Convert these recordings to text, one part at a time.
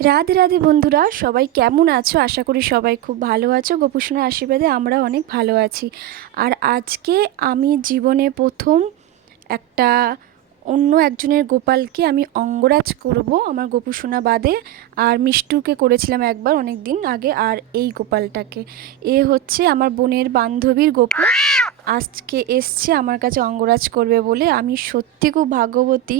রাধে রাধে বন্ধুরা, সবাই কেমন আছো? আশা করি সবাই খুব ভালো আছো। গোপুসোনার আশীর্বাদে আমরা অনেক ভালো আছি। আর আজকে আমি জীবনে প্রথম একটা অন্য একজনের গোপালকে আমি অঙ্গরাজ করব আমার গোপুসোনা বাদে। আর মিষ্টুকে করেছিলাম একবার অনেক দিন আগে, আর এই গোপালটাকে। এ হচ্ছে আমার বোনের বান্ধবীর গোপাল। আজকে এসছে, আমার কাছে অঙ্গরাজ করবে বলে। আমি সত্যি খুব ভাগ্যবতী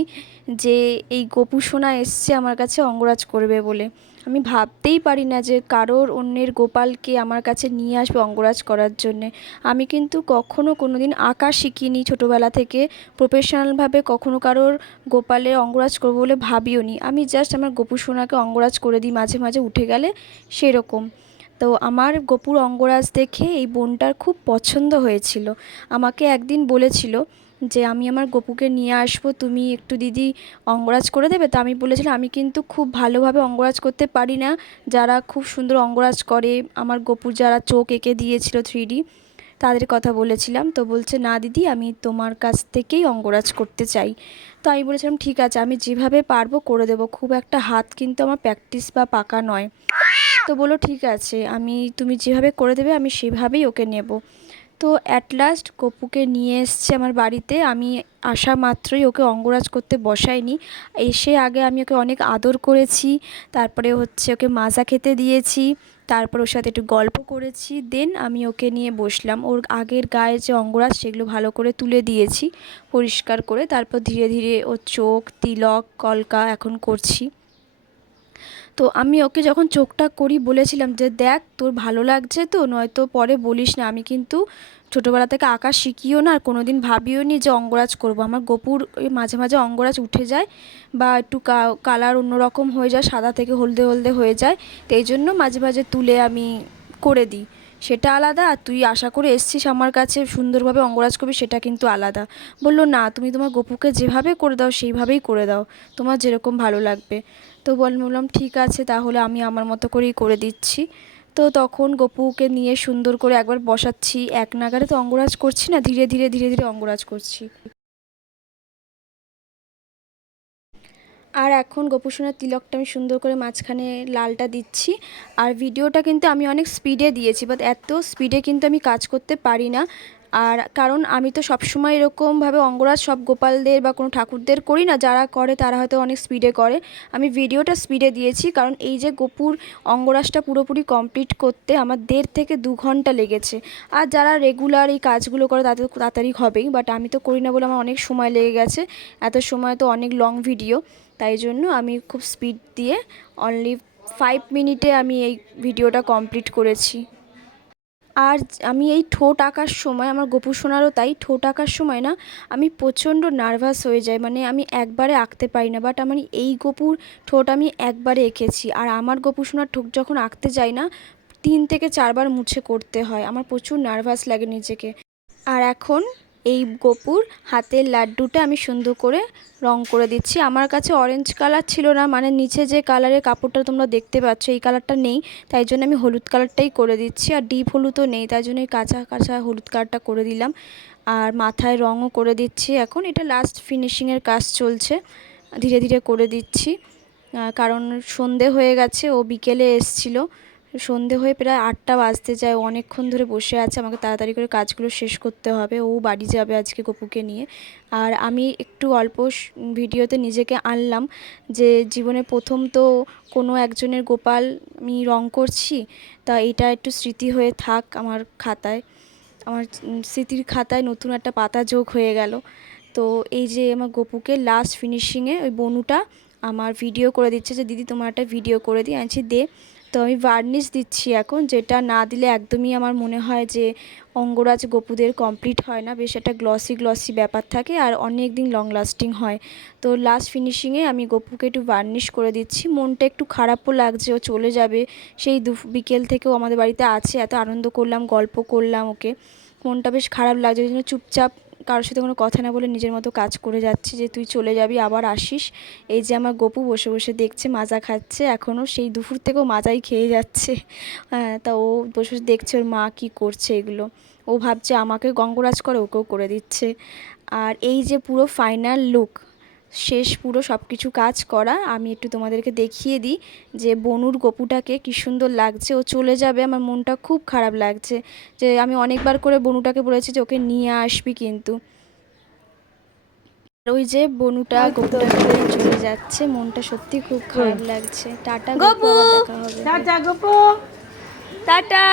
যে এই গোপু সোনা এসছে আমার কাছে অঙ্গরাজ করবে বলে। আমি ভাবতেই পারি না যে কারোর অন্যের গোপালকে আমার কাছে নিয়ে আসবে অঙ্গরাজ করার জন্যে। আমি কিন্তু কখনো কোনো দিন আঁকা শিখিনি ছোটোবেলা থেকে। প্রফেশনালভাবে কখনো কারোর গোপালে অঙ্গরাজ করব বলে ভাবিও নি আমি জাস্ট আমার গোপু সোনাকে অঙ্গরাজ করে দিই, মাঝে মাঝে উঠে গেলে সেরকম। তো আমার গোপুর অঙ্গরাজ দেখে এই বোনটার খুব পছন্দ হয়েছিল। আমাকে একদিন বলেছিল যে, আমি আমার গপুকে নিয়ে আসব, তুমি একটু দিদি অঙ্গরাজ করে দেবে? তো আমি বলেছিলাম, আমি কিন্তু খুব ভালোভাবে অঙ্গরাজ করতে পারি না। যারা খুব সুন্দর অঙ্গরাজ করে, আমার গপুর যারা চোখ এঁকে দিয়েছিল থ্রি তাদের কথা বলেছিলাম। তো বলছে, না দিদি, আমি তোমার কাছ থেকেই অঙ্গরাজ করতে চাই। তো আমি বলেছিলাম, ঠিক আছে, আমি যেভাবে পারব করে দেবো। খুব একটা হাত কিন্তু আমার প্র্যাকটিস বা পাকা নয়। তো বলো ঠিক আছে, আমি, তুমি যেভাবে করে দেবে, আমি সেভাবেই ওকে নেব। তো অ্যাট লাস্ট গপুকে নিয়ে এসছে আমার বাড়িতে। আমি আসা মাত্রই ওকে অঙ্গরাজ করতে বসাইনি। এসে আগে আমি ওকে অনেক আদর করেছি, তারপরে হচ্ছে ওকে মাজা খেতে দিয়েছি, তারপর ওর সাথে একটু গল্প করেছি দেন আমি ওকে নিয়ে বসলাম। ওর আগের গায়ে যে অঙ্গরাজ, সেগুলো ভালো করে তুলে দিয়েছি, পরিষ্কার করে। তারপর ধীরে ধীরে ওর চোখ, তিলক, কলকা এখন করছি। তো আমি ওকে যখন চোখটা করি বলেছিলাম যে, দেখ, তোর ভালো লাগছে তো, নয়তো পরে বলিস না। আমি কিন্তু ছোটোবেলা থেকে আঁকা শিখিও না আর কোনো দিন ভাবিও নি যে, অঙ্গরাজ করব। আমার গোপুর ওই মাঝে মাঝে অঙ্গরাজ উঠে যায় বা একটু কালার অন্যরকম হয়ে যায়, সাদা থেকে হলদে হলদে হয়ে যায়। তো এই জন্য মাঝে মাঝে তুলে আমি করে দিই। সেটা আলাদা, আর তুই আশা করে এসছিস আমার কাছে সুন্দরভাবে অঙ্গরাজ করবি সেটা কিন্তু আলাদা। বলল, না, তুমি তোমার গপুকে যেভাবে করে দাও, সেইভাবেই করে দাও। তোমার যেরকম ভালো লাগবে। তো বললাম, ঠিক আছে, তাহলে আমি আমার মতো করেই করে দিচ্ছি। তো তখন গপুকে নিয়ে সুন্দর করে একবার বসাচ্ছি। এক নাগারে তো অঙ্গরাজ করছি না, ধীরে ধীরে ধীরে ধীরে অঙ্গরাজ করছি। আর এখন গোপুসোনার তিলকটা আমি সুন্দর করে মাঝখানে লালটা দিচ্ছি। আর ভিডিওটা কিন্তু আমি অনেক স্পিডে দিয়েছি বাট এত স্পিডে কিন্তু আমি কাজ করতে পারি না। আর কারণ আমি তো সবসময় এরকমভাবে অঙ্গরাজ সব গোপালদের বা কোনো ঠাকুরদের করি না, যারা করে তারা হয়তো অনেক স্পিডে করে। আমি ভিডিওটা স্পিডে দিয়েছি, কারণ এই যে গোপুর অঙ্গরাজটা পুরোপুরি কমপ্লিট করতে আমার দেড় থেকে দু ঘণ্টা লেগেছে। আর যারা রেগুলার এই কাজগুলো করে তাদের তাড়াতাড়ি হবেই বাট আমি তো করি না বলে আমার অনেক সময় লেগে গেছে। এত সময় তো অনেক লং ভিডিও তাই জন্য আমি খুব স্পিড দিয়ে অনলি ফাইভ মিনিটে আমি এই ভিডিওটা কমপ্লিট করেছি। আর আমি এই ঠোঁট আঁকার সময়, আমার গোপু সোনারও তাই, ঠোঁট আঁকার সময় না, আমি প্রচণ্ড নার্ভাস হয়ে যাই। মানে আমি একবারে আঁকতে পারি না বাট আমার এই গোপুর ঠোঁট আমি একবারে এঁকেছি। আর আমার গোপু সোনার ঠোঁট যখন আঁকতে যাই না, তিন থেকে চারবার মুছে করতে হয়। আমার প্রচুর নার্ভাস লাগে নিজেকে। আর এখন এই গোপুর হাতের লাড্ডুটা আমি সুন্দর করে রং করে দিচ্ছি। আমার কাছে অরেঞ্জ কালার ছিল না মানে নিচে যে কালারের কাপড়টা তোমরা দেখতে পাচ্ছ, এই কালারটা নেই, তাই জন্য আমি হলুদ কালারটাই করে দিচ্ছি। আর ডিপ হলুদও নেই, তাই জন্য এই কাঁচা কাঁচা হলুদ কালারটা করে দিলাম। আর মাথায় রঙও করে দিচ্ছি। এখন এটা লাস্ট ফিনিশিংয়ের কাজ চলছে, ধীরে ধীরে করে দিচ্ছি। কারণ সন্ধে হয়ে গেছে, ও বিকেলে এসছিলো। সন্ধে হয়ে প্রায় আটটা বাজতে যায়, অনেকক্ষণ ধরে বসে আছে, আমাকে তাড়াতাড়ি করে কাজগুলো শেষ করতে হবে, ও বাড়ি যাবে আজকে গপুকে নিয়ে। আর আমি একটু অল্প ভিডিওতে নিজেকে আনলাম যে জীবনে প্রথম তো কোনো একজনের গোপাল আমি রং করছি, তা এটা একটু স্মৃতি হয়ে থাক আমার খাতায়। আমার স্মৃতির খাতায় নতুন একটা পাতা যোগ হয়ে গেল। তো এই যে আমার গপুকে লাস্ট ফিনিশিংয়ে ওই বনুটা আমার ভিডিও করে দিচ্ছে যে, দিদি তোমার একটা ভিডিও করে দিই, আনছি, দে। তো আমি ভার্নিশ দিচ্ছি এখন, যেটা না দিলে একদমই আমার মনে হয় যে অঙ্গরাজ গপুদের কমপ্লিট হয় না। বেশ একটা গ্লসি গ্লসি ব্যাপার থাকে আর অনেক দিন লং লাস্টিং হয়। তো লাস্ট ফিনিশিংয়ে আমি গপুকে একটু ভার্নিশ করে দিচ্ছি। মনটা একটু খারাপও লাগছে, ও চলে যাবে। সেই দু বিকেল থেকেও আমাদের বাড়িতে আছে, এত আনন্দ করলাম, গল্প করলাম ওকে। মনটা বেশ খারাপ লাগছে, ওই জন্য চুপচাপ কারোর সাথে কোনো কথা না বলে নিজের মতো কাজ করে যাচ্ছি যে তুই চলে যাবি আবার আসিস। এই যে আমার গপু বসে বসে দেখছে মাজা খাচ্ছে এখনও সেই দুপুর থেকেও মাজাই খেয়ে যাচ্ছে। হ্যাঁ, তা ও বসে বসে দেখছে ওর মা কী করছে এগুলো। ও ভাবছে আমাকে গঙ্গরাজ করে ওকেও করে দিচ্ছে। আর এই যে পুরো ফাইনাল লুক শেষ পুরো সব কিছু কাজ করা আমি একটু তোমাদেরকে দেখিয়ে দিই যে বনুর গপুটাকে কি সুন্দর লাগছে। ও চলে যাবে আমার মনটা খুব খারাপ লাগছে যে আমি অনেকবার করে বনুটাকে বলেছি যে ওকে নিয়ে আসবি কিন্তু। আর ওই যে বনুটা গপুটাকে চলে যাচ্ছে মনটা সত্যি খুব খারাপ লাগছে। টাটা গপু গপু! দেখা হবে। টাটা গপু! টাটা!